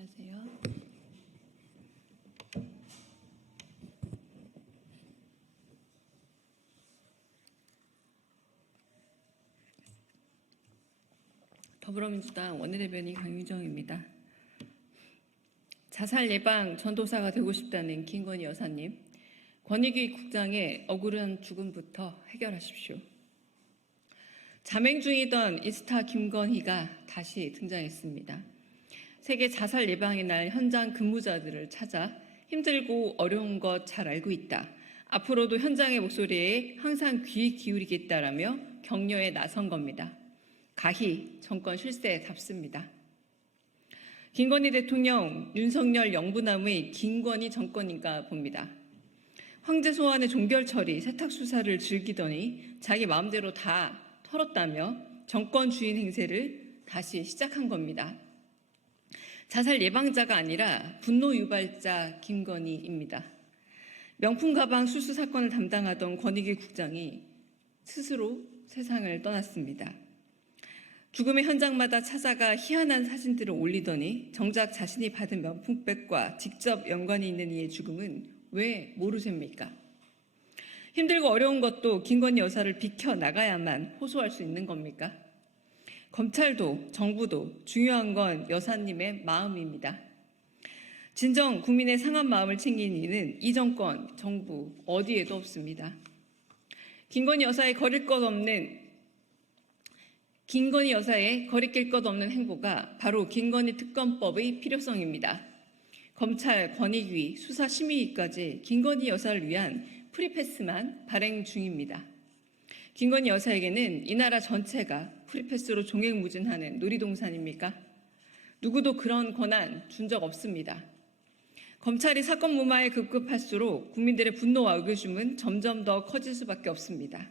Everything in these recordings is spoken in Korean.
안녕하세요. 더불어민주당 원내대변인 강유정입니다. 자살 예방 전도사가 되고 싶다는 김건희 여사님, 권익위 국장의 억울한 죽음부터 해결하십시오. 잠행 중이던 이스타 김건희가 다시 등장했습니다. 세계 자살 예방의 날 현장 근무자들을 찾아 힘들고 어려운 것 잘 알고 있다. 앞으로도 현장의 목소리에 항상 귀 기울이겠다라며 격려에 나선 겁니다. 가히 정권 실세답습니다. 김건희 대통령, 윤석열 영부남의 김건희 정권인가 봅니다. 황제 소환의 종결 처리, 세탁 수사를 즐기더니 자기 마음대로 다 털었다며 정권 주인 행세를 다시 시작한 겁니다. 자살 예방자가 아니라 분노 유발자 김건희입니다. 명품 가방 수수 사건을 담당하던 권익위 국장이 스스로 세상을 떠났습니다. 죽음의 현장마다 찾아가 희한한 사진들을 올리더니 정작 자신이 받은 명품백과 직접 연관이 있는 이의 죽음은 왜 모르십니까? 힘들고 어려운 것도 김건희 여사를 비켜나가야만 호소할 수 있는 겁니까? 검찰도 정부도 중요한 건 여사님의 마음입니다. 진정 국민의 상한 마음을 챙긴 이는 이 정권, 정부 어디에도 없습니다. 김건희 여사의 거릴 것 없는 행보가 바로 김건희 특검법의 필요성입니다. 검찰, 권익위, 수사심의위까지 김건희 여사를 위한 프리패스만 발행 중입니다. 김건희 여사에게는 이 나라 전체가 프리패스로 종횡무진하는 놀이동산입니까? 누구도 그런 권한 준 적 없습니다. 검찰이 사건 무마에 급급할수록 국민들의 분노와 의구심은 점점 더 커질 수밖에 없습니다.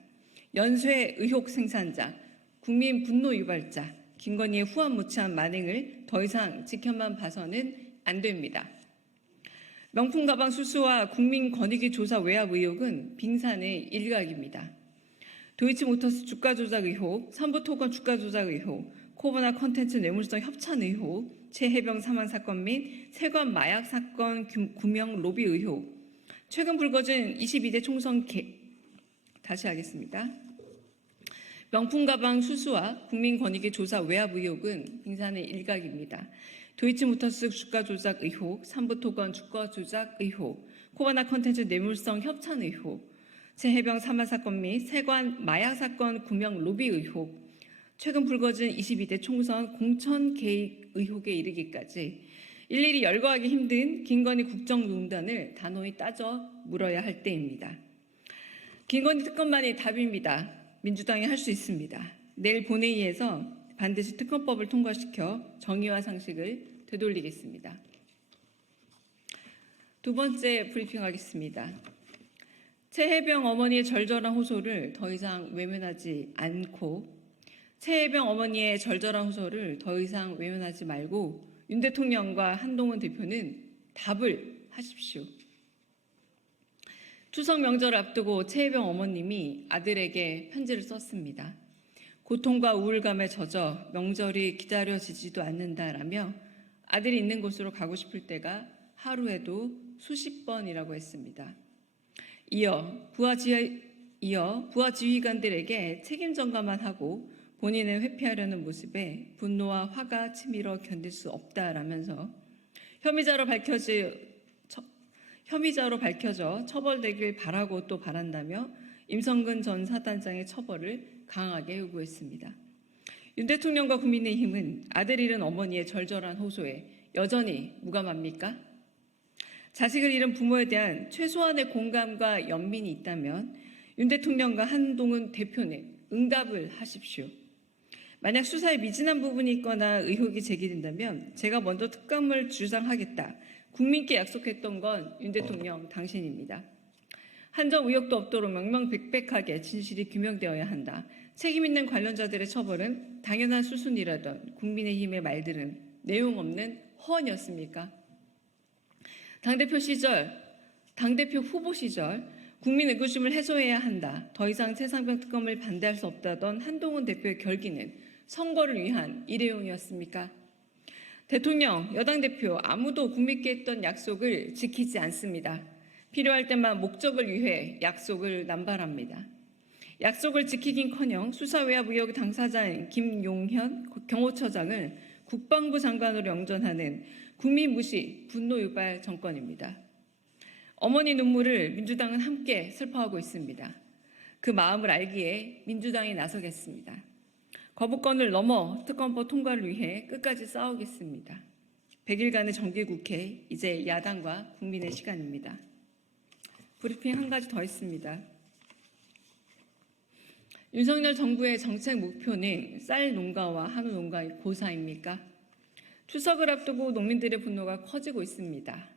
연쇄 의혹 생산자, 국민 분노 유발자, 김건희의 후한무치한 만행을 더 이상 지켜만 봐서는 안 됩니다. 명품 가방 수수와 국민 권익위 조사 외압 의혹은 빙산의 일각입니다. 도이치모터스 주가 조작 의혹, 삼부토건 주가 조작 의혹, 코보나 콘텐츠 뇌물성 협찬 의혹, 최혜병 사망 사건 및 세관 마약 사건 구명 로비 의혹, 최근 불거진 22대 총선 다시 하겠습니다. 명품 가방 수수와 국민 권익위 조사 외압 의혹은 빙산의 일각입니다. 도이치모터스 주가 조작 의혹, 삼부토건 주가 조작 의혹, 코바나 콘텐츠 뇌물성 협찬 의혹, 최혜병 사망 사건 및 세관 마약 사건 구명 로비 의혹, 최근 불거진 22대 총선 공천 개입 의혹에 이르기까지 일일이 열거하기 힘든 김건희 국정농단을 단호히 따져 물어야 할 때입니다. 김건희 특검만이 답입니다. 민주당이 할 수 있습니다. 내일 본회의에서 반드시 특검법을 통과시켜 정의와 상식을 되돌리겠습니다. 두 번째 브리핑하겠습니다. 최혜병 어머니의 절절한 호소를 더 이상 외면하지 말고 윤 대통령과 한동훈 대표는 답을 하십시오. 추석 명절을 앞두고 최혜병 어머님이 아들에게 편지를 썼습니다. 고통과 우울감에 젖어 명절이 기다려지지도 않는다라며 아들이 있는 곳으로 가고 싶을 때가 하루에도 수십 번이라고 했습니다. 이어 부하 지휘관들에게 책임 전가만 하고 본인을 회피하려는 모습에 분노와 화가 치밀어 견딜 수 없다라면서 혐의자로 밝혀져 처벌되길 바라고 또 바란다며 임성근 전 사단장의 처벌을 강하게 요구했습니다. 윤 대통령과 국민의힘은 아들 잃은 어머니의 절절한 호소에 여전히 무감합니까? 자식을 잃은 부모에 대한 최소한의 공감과 연민이 있다면 윤 대통령과 한동훈 대표는 응답을 하십시오. 만약 수사에 미진한 부분이 있거나 의혹이 제기된다면 제가 먼저 특검을 주장하겠다. 국민께 약속했던 건 윤 대통령 당신입니다. 한정 의혹도 없도록 명명백백하게 진실이 규명되어야 한다. 책임 있는 관련자들의 처벌은 당연한 수순이라던 국민의힘의 말들은 내용 없는 허언이었습니까? 당대표 후보 시절 국민 의구심을 해소해야 한다. 더 이상 최상병 특검을 반대할 수 없다던 한동훈 대표의 결기는 선거를 위한 일회용이었습니까? 대통령, 여당 대표 아무도 국민께 했던 약속을 지키지 않습니다. 필요할 때만 목적을 위해 약속을 남발합니다. 약속을 지키긴커녕 수사외압 의혹 당사자인 김용현 경호처장을 국방부 장관으로 영전하는 국민 무시, 분노 유발 정권입니다. 어머니 눈물을 민주당은 함께 슬퍼하고 있습니다. 그 마음을 알기에 민주당이 나서겠습니다. 거부권을 넘어 특검법 통과를 위해 끝까지 싸우겠습니다. 100일간의 정기국회, 이제 야당과 국민의 시간입니다. 브리핑 한 가지 더 있습니다. 윤석열 정부의 정책 목표는 쌀 농가와 한우 농가의 고사입니까? 추석을 앞두고 농민들의 분노가 커지고 있습니다.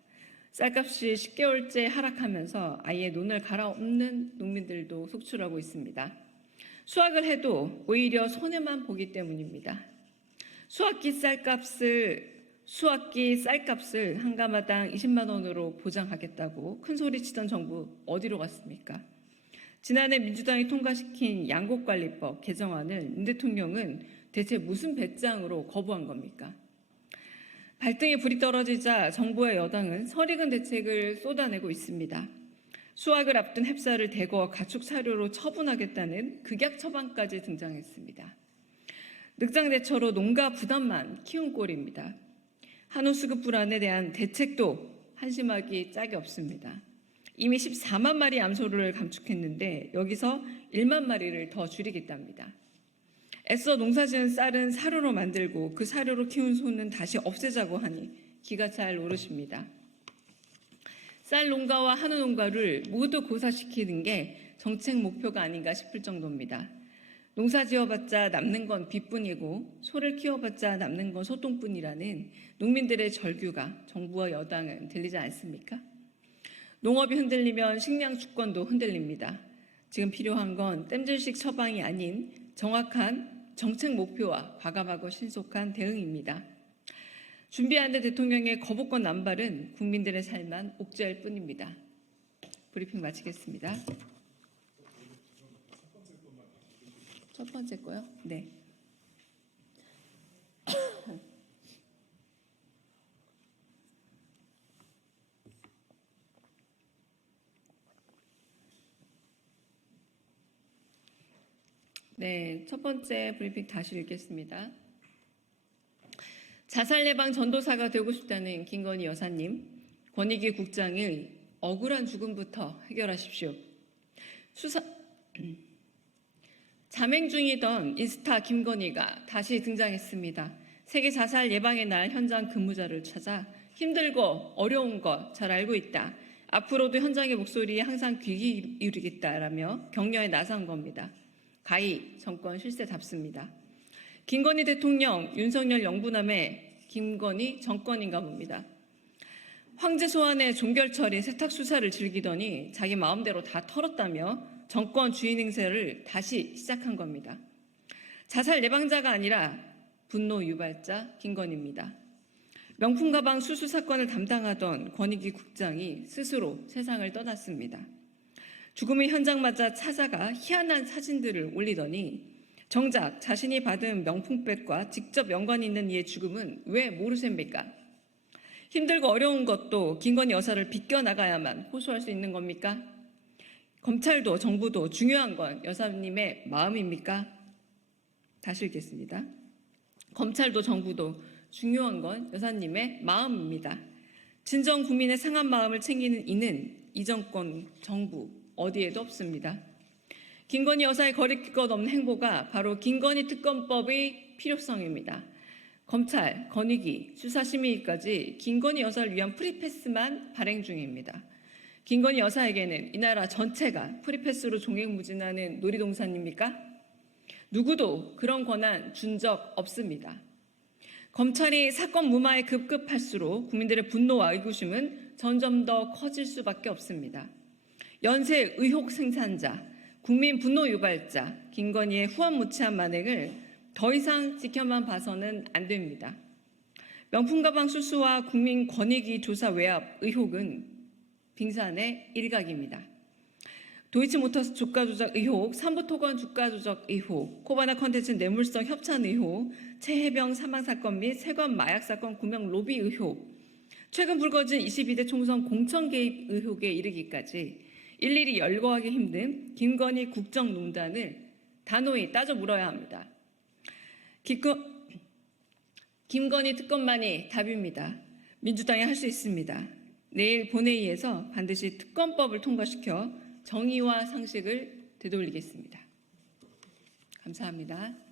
쌀값이 10개월째 하락하면서 아예 논을 갈아엎는 농민들도 속출하고 있습니다. 수확을 해도 오히려 손해만 보기 때문입니다. 수확기 쌀값을 한 가마당 20만 원으로 보장하겠다고 큰 소리치던 정부 어디로 갔습니까? 지난해 민주당이 통과시킨 양곡관리법 개정안을 윤 대통령은 대체 무슨 배짱으로 거부한 겁니까? 발등에 불이 떨어지자 정부와 여당은 설익은 대책을 쏟아내고 있습니다. 수확을 앞둔 햅쌀을 대거 가축 사료로 처분하겠다는 극약 처방까지 등장했습니다. 늑장대처로 농가 부담만 키운 꼴입니다. 한우 수급 불안에 대한 대책도 한심하기 짝이 없습니다. 이미 14만 마리 암소를 감축했는데 여기서 1만 마리를 더 줄이겠답니다. 애써 농사지은 쌀은 사료로 만들고 그 사료로 키운 소는 다시 없애자고 하니 기가 잘 오르십니다. 쌀 농가와 한우 농가를 모두 고사시키는 게 정책 목표가 아닌가 싶을 정도입니다. 농사 지어봤자 남는 건 빚뿐이고 소를 키워봤자 남는 건 소똥뿐이라는 농민들의 절규가 정부와 여당은 들리지 않습니까? 농업이 흔들리면 식량 주권도 흔들립니다. 지금 필요한 건 땜질식 처방이 아닌 정확한 정책 목표와 과감하고 신속한 대응입니다. 준비한 데 대통령의 거부권 남발은 국민들의 삶만 옥죄할 뿐입니다. 브리핑 마치겠습니다. 첫 번째 거요? 네. 네, 첫 번째 브리핑 다시 읽겠습니다. 자살 예방 전도사가 되고 싶다는 김건희 여사님, 권익위 국장의 억울한 죽음부터 해결하십시오. 잠행 중이던 인스타 김건희가 다시 등장했습니다. 세계 자살 예방의 날 현장 근무자를 찾아 힘들고 어려운 거 잘 알고 있다. 앞으로도 현장의 목소리에 항상 귀 기울이겠다라며 격려에 나선 겁니다. 가히 정권 실세답습니다. 김건희 대통령, 윤석열 영부남의 김건희 정권인가 봅니다. 황제 소환의 종결처리 세탁수사를 즐기더니 자기 마음대로 다 털었다며 정권 주인 행세를 다시 시작한 겁니다. 자살 예방자가 아니라 분노 유발자 김건희입니다. 명품 가방 수수 사건을 담당하던 권익위 국장이 스스로 세상을 떠났습니다. 죽음의 현장마저 찾아가 희한한 사진들을 올리더니 정작 자신이 받은 명품백과 직접 연관이 있는 이의 죽음은 왜 모르십니까? 힘들고 어려운 것도 김건희 여사를 비껴나가야만 호소할 수 있는 겁니까? 검찰도 정부도 중요한 건 여사님의 마음입니까? 다시 읽겠습니다. 검찰도 정부도 중요한 건 여사님의 마음입니다. 진정 국민의 상한 마음을 챙기는 이는 이 정권 정부 어디에도 없습니다. 김건희 여사의 거리낄 것 없는 행보가 바로 김건희 특검법의 필요성입니다. 검찰, 권익위, 수사심의위까지 김건희 여사를 위한 프리패스만 발행 중입니다. 김건희 여사에게는 이 나라 전체가 프리패스로 종횡무진하는 놀이동산입니까? 누구도 그런 권한 준 적 없습니다. 검찰이 사건 무마에 급급할수록 국민들의 분노와 의구심은 점점 더 커질 수밖에 없습니다. 연쇄 의혹 생산자, 국민 분노 유발자, 김건희의 후한무치한 만행을 더 이상 지켜만 봐서는 안 됩니다. 명품 가방 수수와 국민 권익위 조사 외압 의혹은 빙산의 일각입니다. 도이치모터스 주가 조작 의혹, 삼부토건 주가 조작 의혹, 코바나 컨텐츠 뇌물성 협찬 의혹, 최혜병 사망 사건 및 세관 마약 사건 구명 로비 의혹, 최근 불거진 22대 총선 공천 개입 의혹에 이르기까지 일일이 열거하기 힘든 김건희 국정농단을 단호히 따져 물어야 합니다. 김건희 특검만이 답입니다. 민주당이 할 수 있습니다. 내일 본회의에서 반드시 특검법을 통과시켜 정의와 상식을 되돌리겠습니다. 감사합니다.